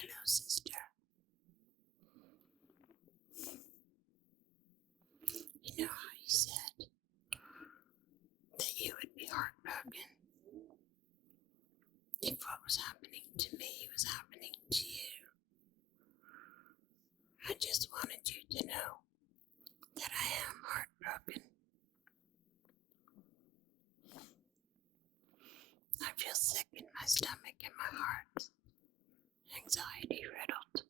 Hello, sister. You know how you said that you would be heartbroken if what was happening to me was happening to you? I just wanted you to know that I am heartbroken. I feel sick in my stomach and my heart, anxiety riddled.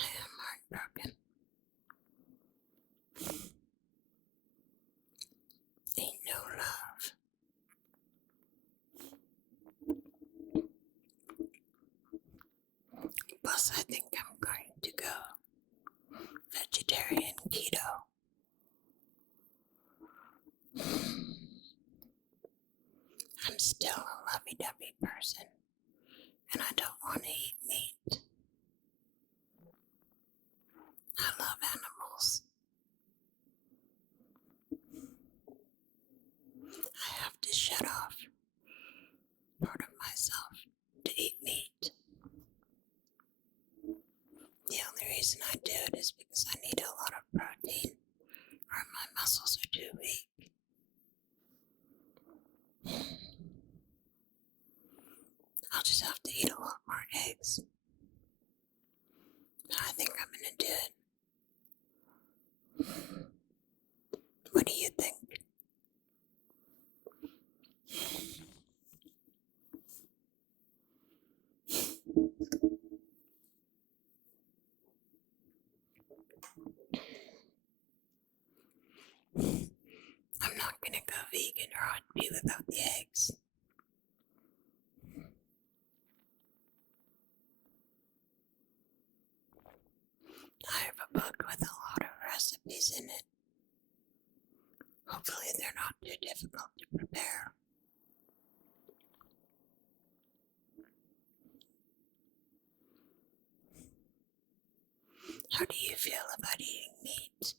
I am heartbroken. Ain't no love. Plus, I think I'm going to go vegetarian keto. I'm still a lovey-dovey person, and I don't want to eat meat. I love animals. I have to shut off part of myself to eat meat. The only reason I do it is because I need a lot of protein, or my muscles are too weak. I'll just have to eat a lot more eggs. I think I'm gonna do it. What do you think? I'm not gonna go vegan or I'd be without the eggs. I have a book with a lot of recipes in it. Hopefully they're not too difficult to prepare. How do you feel about eating meat?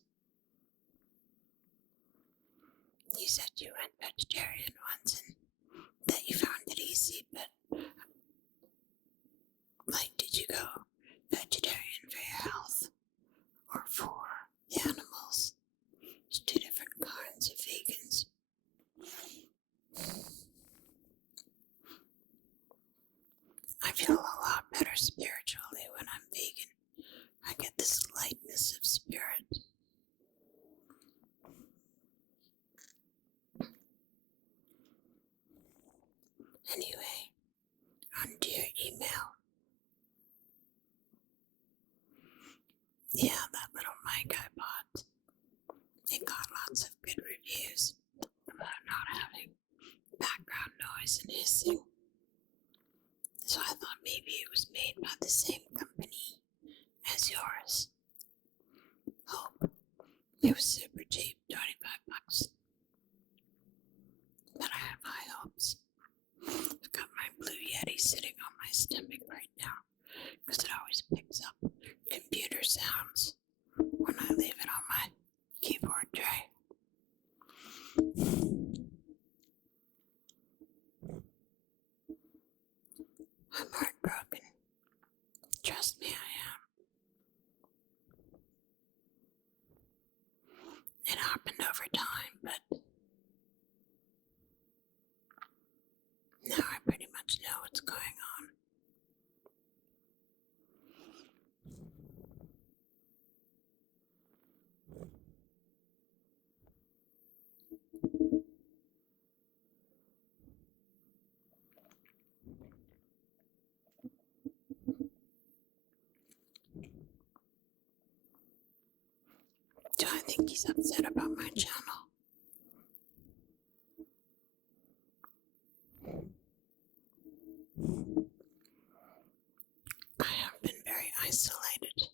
You said you went vegetarian once and that you found it easy, but did you go vegetarian for your health or for the animals? There's two different kinds of vegans. I feel a lot better spiritually when I'm vegan. I get this lightness of spirit. Anyway, on to your email. Yeah, that little mic I bought. It got lots of good reviews about not having background noise and hissing. So I thought maybe it was made by the same company as yours. Hope. It was super cheap, $25. But I have high hopes. I've got my Blue Yeti sitting on my stomach right now because it always picks up computer sounds when I leave it on my keyboard tray. I'm heartbroken. Trust me, I am. It happened over time, but now I pretty much know what's going on. Do I think he's upset about my channel? I have been very isolated,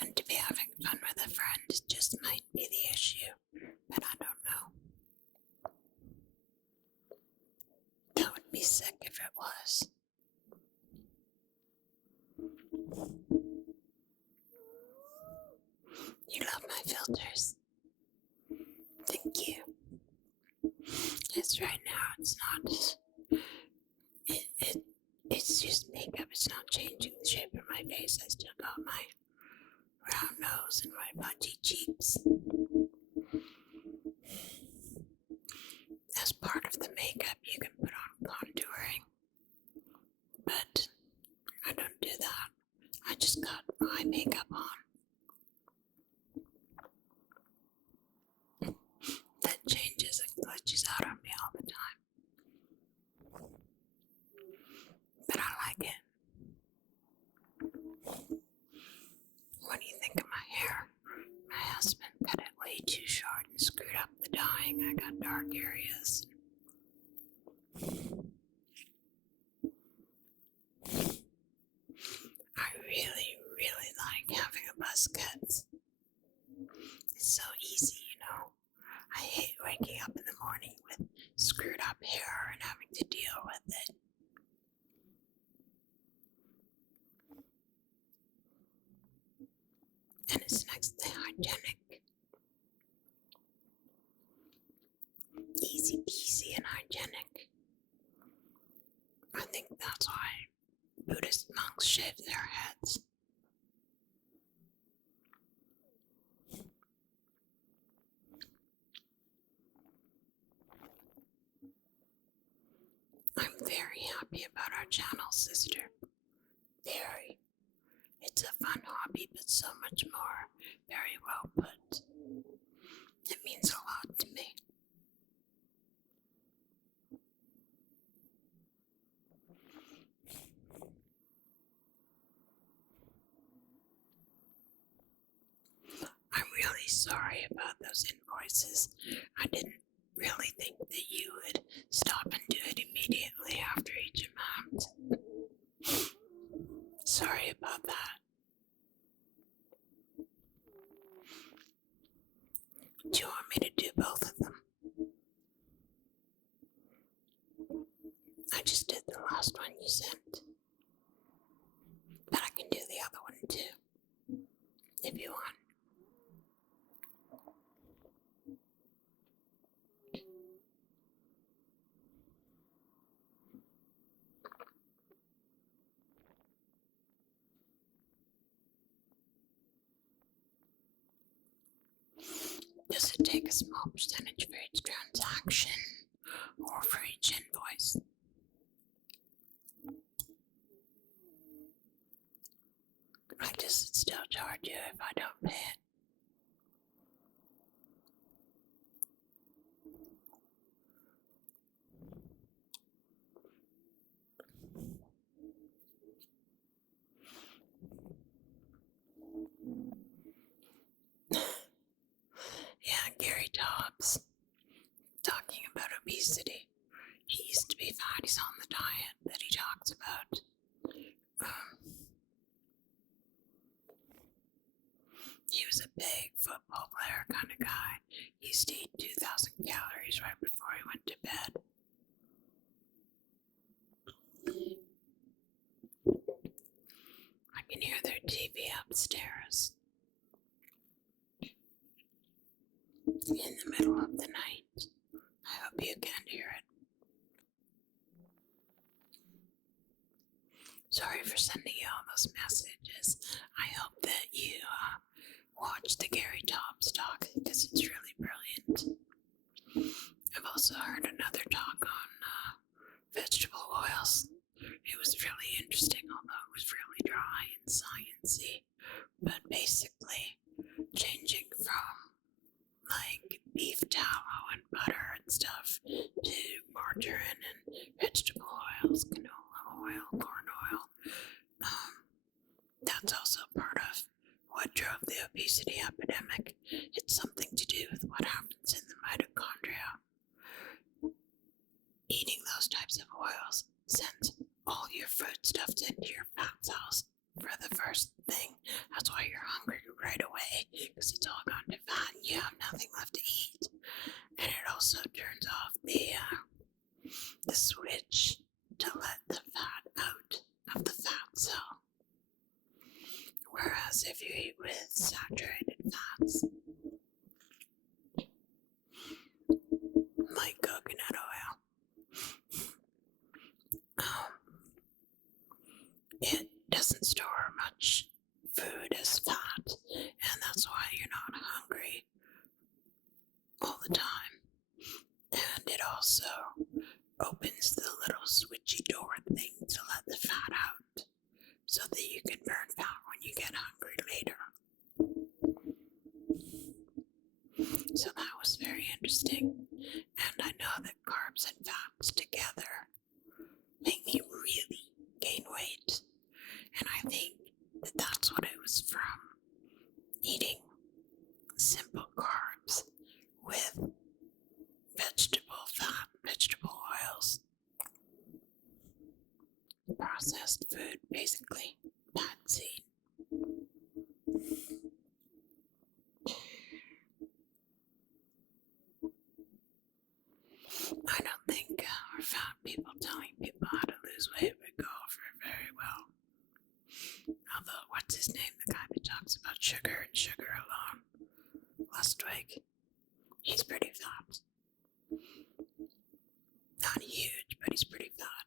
and to be having fun with a friend just might be the issue, but I don't know. That would be sick if it was. You love my filters. Thank you. Yes, right it's not changing the shape of my face. I still got my round nose and my pudgy cheeks. As part of the makeup, you can put on contouring, but I don't do that. I just got eye makeup on. That changes and glitches out on me all the time. But I like it. What do you think of my hair? My husband cut it way too short and screwed up the dyeing. I got dark areas. I really, really like having a buzz cut. It's so easy, you know. I hate waking up in the morning with screwed up hair and having to deal with it. And it's next to hygienic. Easy peasy and hygienic. I think that's why Buddhist monks shave their heads. I'm very happy about our channel, sister. Very. It's a fun hobby, but so much more. Very well put. It means a lot to me. I'm really sorry about those invoices. I didn't really think that you would stop and do it immediately after each amount. Sorry about that. Do you want me to do both of them? I just did the last one you sent. But I can do the other one too, if you want. Does it take a small percentage for each transaction or for each invoice? Like, does it still charge you if I don't pay it? Yeah, Gary Dobbs, talking about obesity. He used to be fat, he's on the diet that he talks about. He was a big football player kind of guy. He used to eat 2,000 calories right before he went to bed. I can hear their TV upstairs. In the middle of the night. I hope you can hear it. Sorry for sending you all those messages. I hope that you watch the Gary Dobbs talk because it's really brilliant. I've also heard another talk on vegetable oils. It was really interesting, although it was really dry and sciencey. But basically, changing from like beef tallow and butter and stuff to margarine and vegetable oils, canola oil, corn oil. That's also part of what drove the obesity epidemic. It's something to do with what happens in the mitochondria. Eating those types of oils sends all your foodstuffs into your fat cells for the first thing. That's why you're hungry right away, because it's all gone to fat and you have nothing left to eat. And it also turns off the switch to let the fat out of the fat cell. Whereas if you eat with saturated fats, like coconut oil, it so that you can burn fat when you get hungry later. So that was very interesting. And I know that carbs and fats together make me really gain weight. And I think that that's what it was from. Eating simple carbs with vegetable fat, vegetable oils, processed food, basically. That's it. I don't think our fat people telling people how to lose weight would go over very well. Although, what's his name? The guy that talks about sugar and sugar alone. Lustwig. He's pretty fat. Not huge, but he's pretty fat.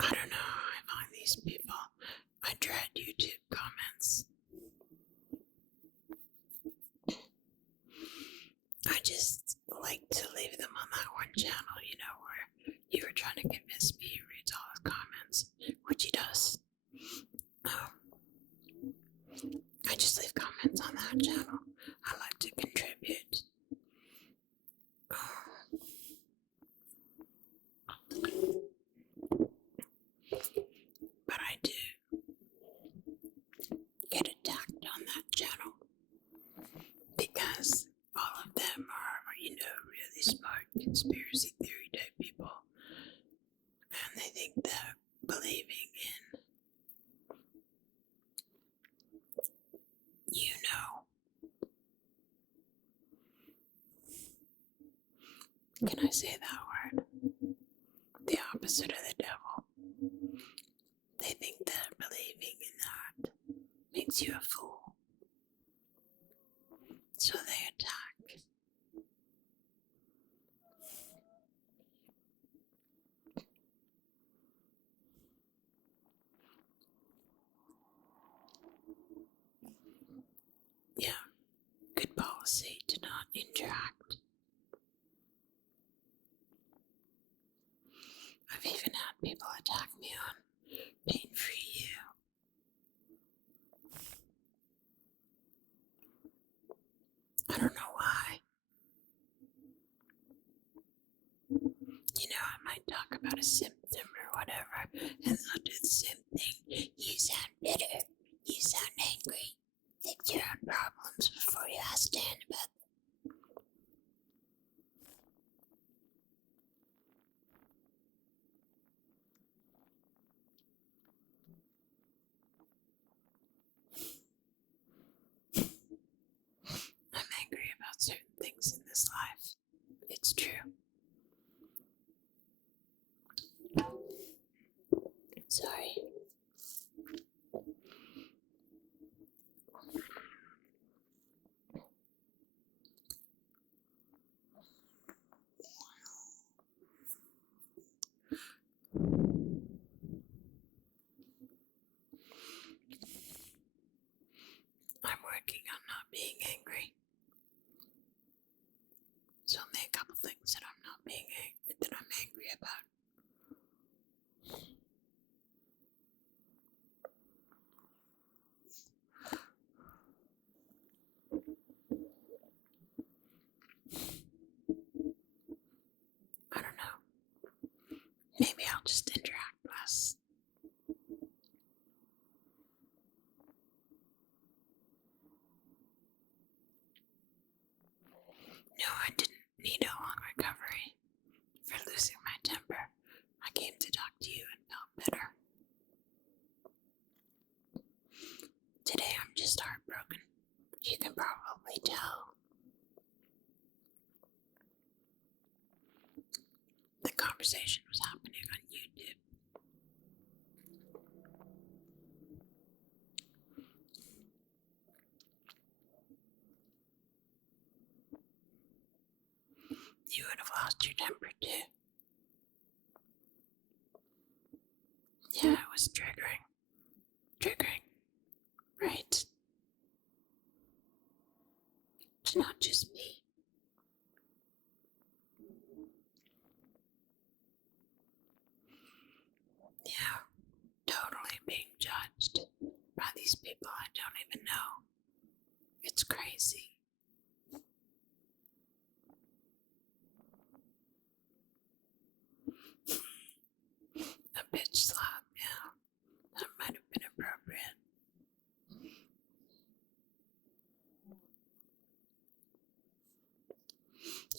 I don't know how I find these people. I dread YouTube comments. I just like to leave them on that one channel, where you were trying to convince me he reads all his comments, which he does. I just leave comments on that channel. I like to contribute. But I do get attacked on that channel because all of them are, really smart conspiracy theory type people. And they think that believing in, can I say that word? The opposite of the devil. They think that believing in that makes you a fool. So they attack. Yeah, good policy to not interact. I've even had people attack me on pain-free you. I don't know why. I might talk about a symptom or whatever, and they'll do the same thing. You sound bitter. You sound angry. Fix your own problems before you ask Dan about them. I'm angry about certain things in this life. It's true. Sorry. I'm working on not being angry. There's only a couple things that I'm angry about. I don't know. Maybe I'll just interact less. No, I didn't need a long recovery for losing my temper. I came to talk to you and felt better. Today I'm just heartbroken. You can probably tell. The conversation was happening on YouTube. You would have lost your temper too. Yeah, it was triggering. Right? It's not just me. Yeah, totally being judged by these people I don't even know. It's crazy. A bitch slap, yeah. That might have been appropriate.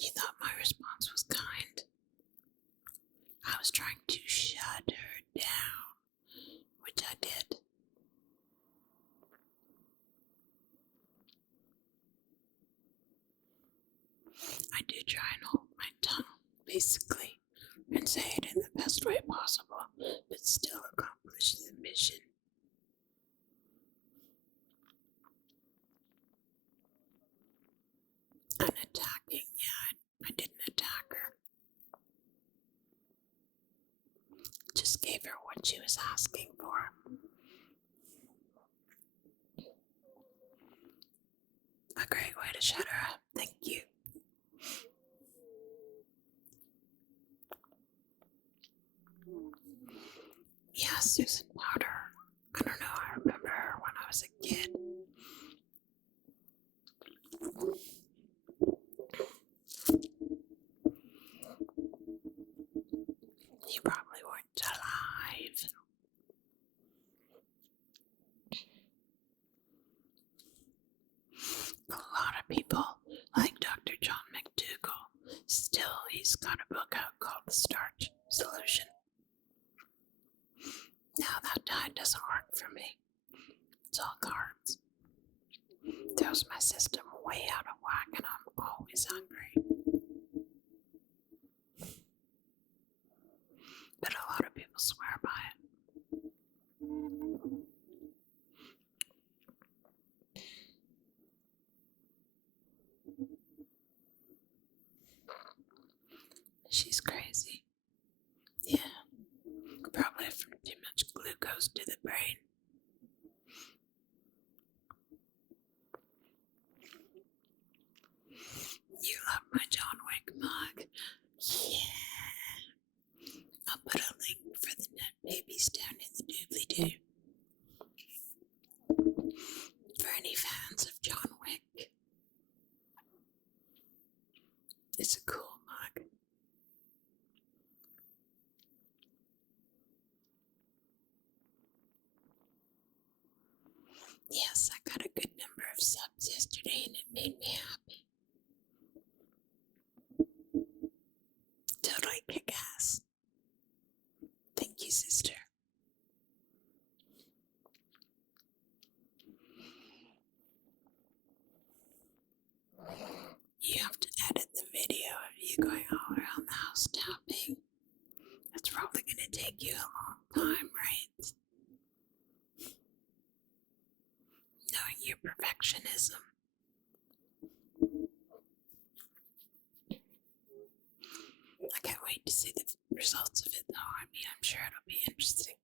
You thought my response was kind. I was trying to shut her down, which I did. I do try and hold my tongue, basically, and say it in the best way possible, but still accomplish the mission. Unattacking, yeah, I didn't attack her. Just gave her what she was asking for. A great way to shut her up, thank you. Yeah, Susan Powder. I don't know, I remember her when I was a kid. You probably weren't alive. A lot of people, like Dr. John McDougall, still he's got a book out called The Starch Solution. Now that diet doesn't work for me. It's all carbs. Throws my system way out of whack and I'm always hungry. But a lot of people swear by it. She's crazy. Yeah, probably from too much glucose to the brain. You love my John Wick mug? Yeah. I'll put a link for the nut babies down in the doobly-doo. For any fans of John Wick. It's a cool mug. Yes, I got a good number of subs yesterday and it made me happy. Totally kick ass. Thank you, sister. You have to edit the video of you going all around the house tapping. That's probably going to take you a long time, right? Knowing your perfectionism. I can't wait to see the results of it though. I mean, I'm sure it'll be interesting.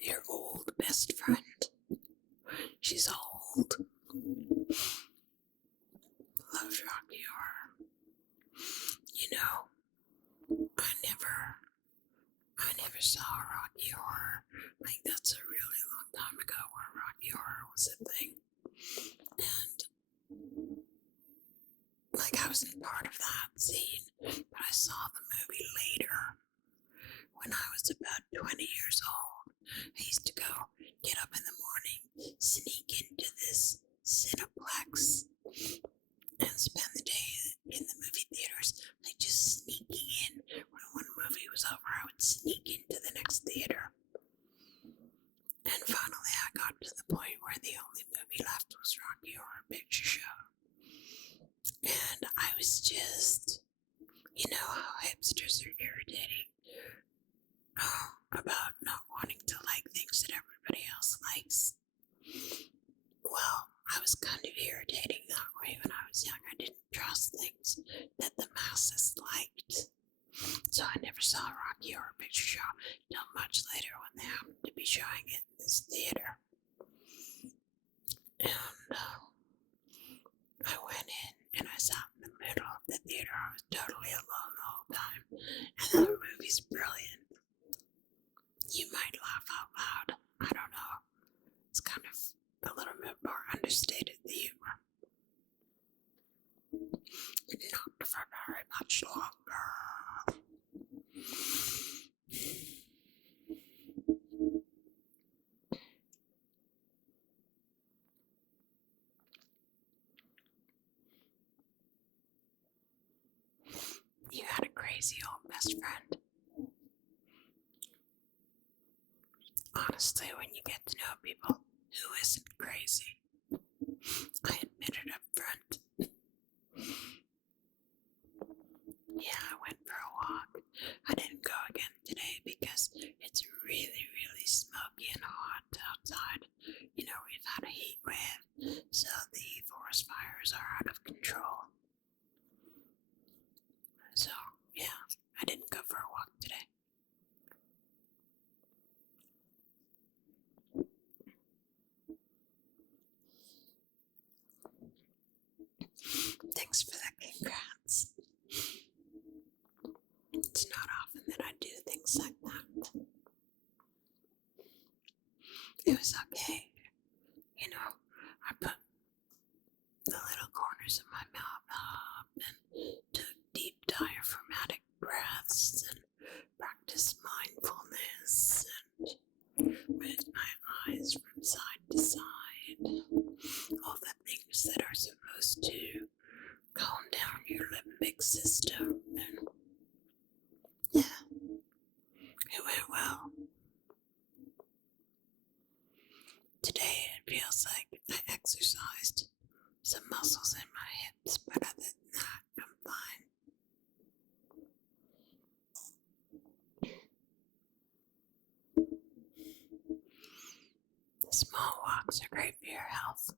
Your old best friend. She's old. Loves Rocky Horror. You know, I never saw Rocky Horror. Like, that's a really long time ago where Rocky Horror was a thing. And, like, I wasn't part of that scene, but I saw the movie later. When I was about 20 years old, I used to go get up in the morning, sneak into this Cineplex, and spend the day in the movie theaters, like just sneaking in. When one movie was over, I would sneak into the next theater. And finally, I got to the point where the only movie left was Rocky Horror Picture Show. And I was just, you know how hipsters are irritating about not wanting to like things that everybody else likes. Well, I was kind of irritating that way when I was young. I didn't trust things that the masses liked. So I never saw Rocky Horror Picture Show until much later when they happened to be showing it in this theater. And much longer. You had a crazy old best friend. Honestly, when you get to know people who isn't crazy, I admit it up front. Yeah, I went for a walk. I didn't go again today because it's really, really smoky and hot outside. You know, we've had a heat wave, so the forest fires are out of control. So, yeah, I didn't go for a walk today. Thanks for the congrats. It's not often that I do things like that. It was okay. You know, I put the little corners of my mouth up and took deep diaphragmatic breaths and practiced mindfulness and moved my eyes from side to side. All the things that are supposed to calm down your limbic system, and yeah, it went well. Today it feels like I exercised some muscles in my hips, but other than that, I'm fine. Small walks are great for your health.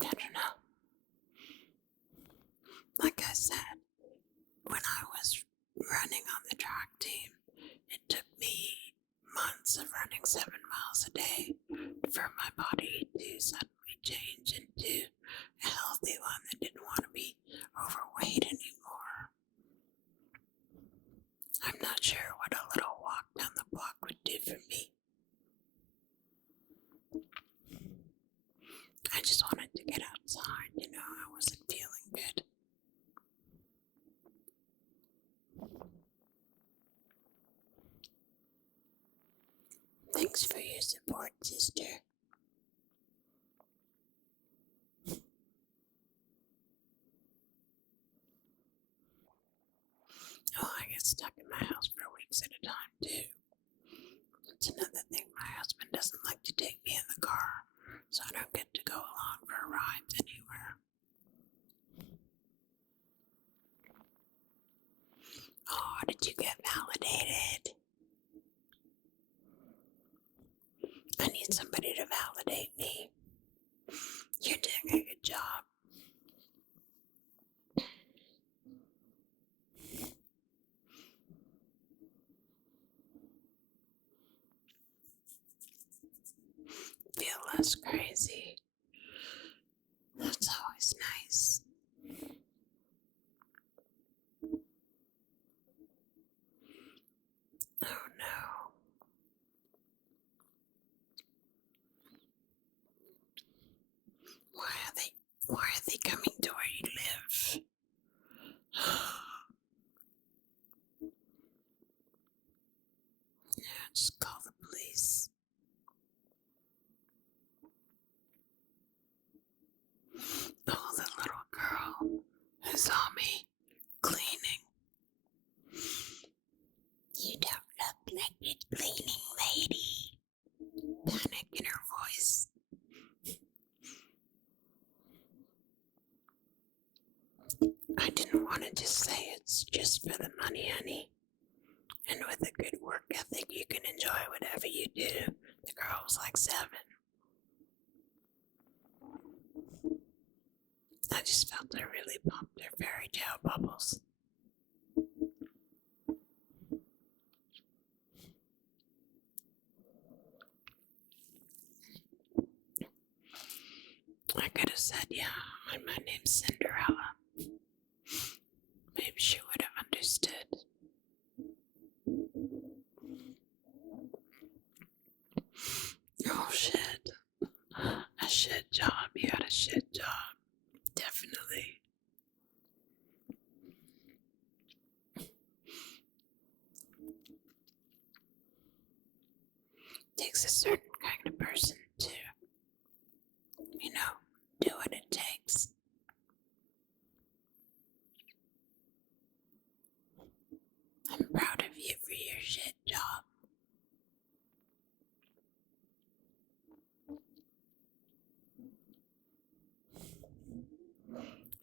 I don't know. Like I said, when I was running on the track team, it took me months of running 7 miles a day for my body to suddenly change into a healthy one that didn't want to be overweight anymore. I'm not sure what a little walk down the block would do for me. I just wanted to get outside, you know, I wasn't feeling good. Thanks for your support, sister. Oh, I get stuck in my house for weeks at a time, too. That's another thing, my husband doesn't like to take me in the car, so I don't get to go along for rides anywhere. Oh, did you get validated? I need somebody to validate me. You're doing a good job. Feel less crazy. That's always nice. Oh no. Why are they coming to where you live? Yeah, just call the police. Oh, the little girl who saw me cleaning. You don't look like a cleaning lady. Panic in her voice. I didn't want to just say it's just for the money, honey. And with a good work ethic, you can enjoy whatever you do. The girl was like 7. I just felt I really popped her fairy tale bubbles. I could have said, yeah, my name's Cinderella. Maybe she would have understood. Oh shit. A shit job. You had a shit job. Definitely. do what it takes. I'm proud of you for your shit job.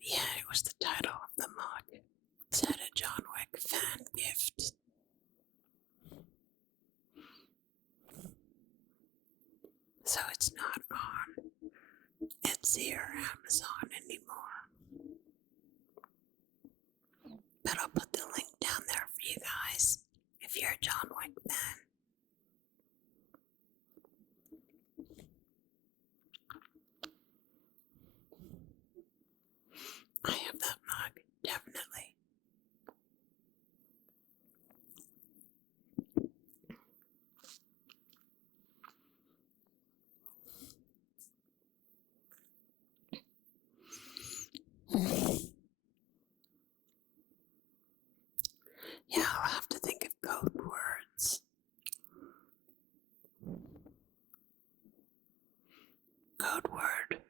Yeah, it was the title of the mug. It said a John Wick fan gift. So it's not on Etsy or Amazon anymore. But I'll put the link down there for you guys if you're a John Wick fan. I have that mug, definitely. Yeah, I'll have to think of code words. Code word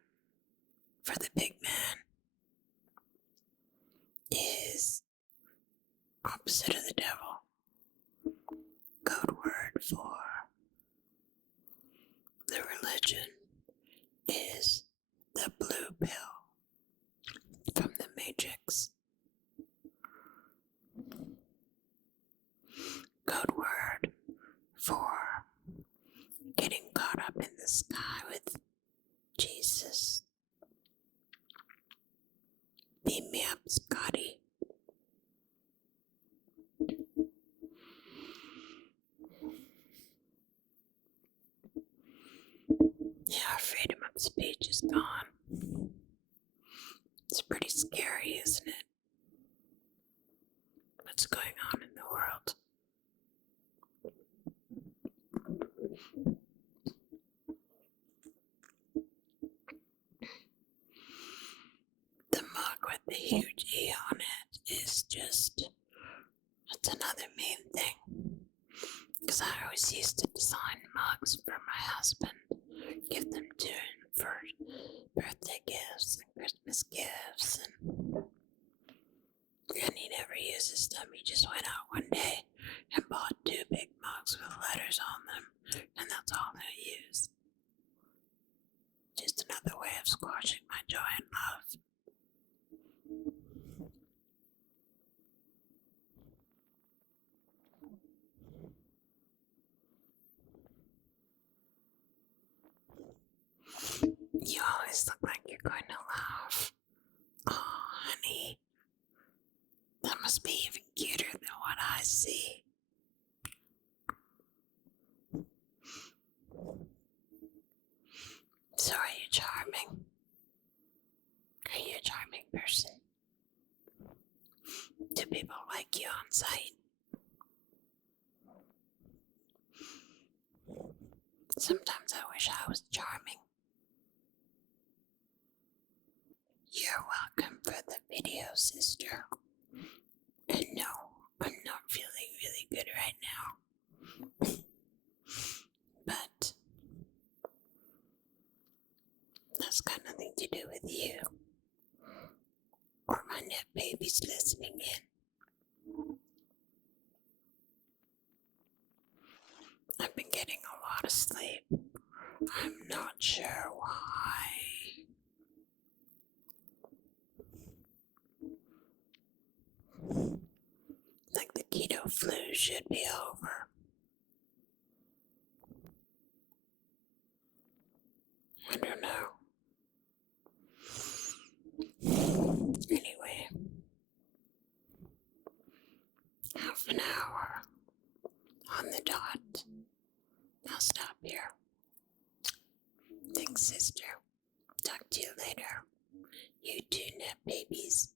for the big man is opposite of the devil. Code word for the religion is the blue pill from the Matrix. Code word for getting caught up in the sky with Jesus. Beam me up, Scotty. Yeah, freedom of speech is gone. It's pretty scary, isn't it? What's going on in the world? The mug with the huge E on it is just, it's another main thing. Because I always used to design mugs for my husband, give them to him for birthday gifts and Christmas gifts, and he never uses them. He just went out one day and bought 2 big mugs with letters on them, and that's all he'll use. Just another way of squashing my joy and love. You always look like you're going to laugh. Oh, honey. That must be even cuter than what I see. So are you charming? Are you a charming person? Do people like you on sight? Sometimes I wish I was charming. You're welcome for the video, sister. And no, I'm not feeling really good right now. But that's got nothing to do with you. Or my net babies listening in. I've been getting a lot of sleep. I'm not sure why. Like the keto flu should be over. I don't know. Anyway, half an hour on the dot. I'll stop here. Thanks, sister. Talk to you later. You too, net babies.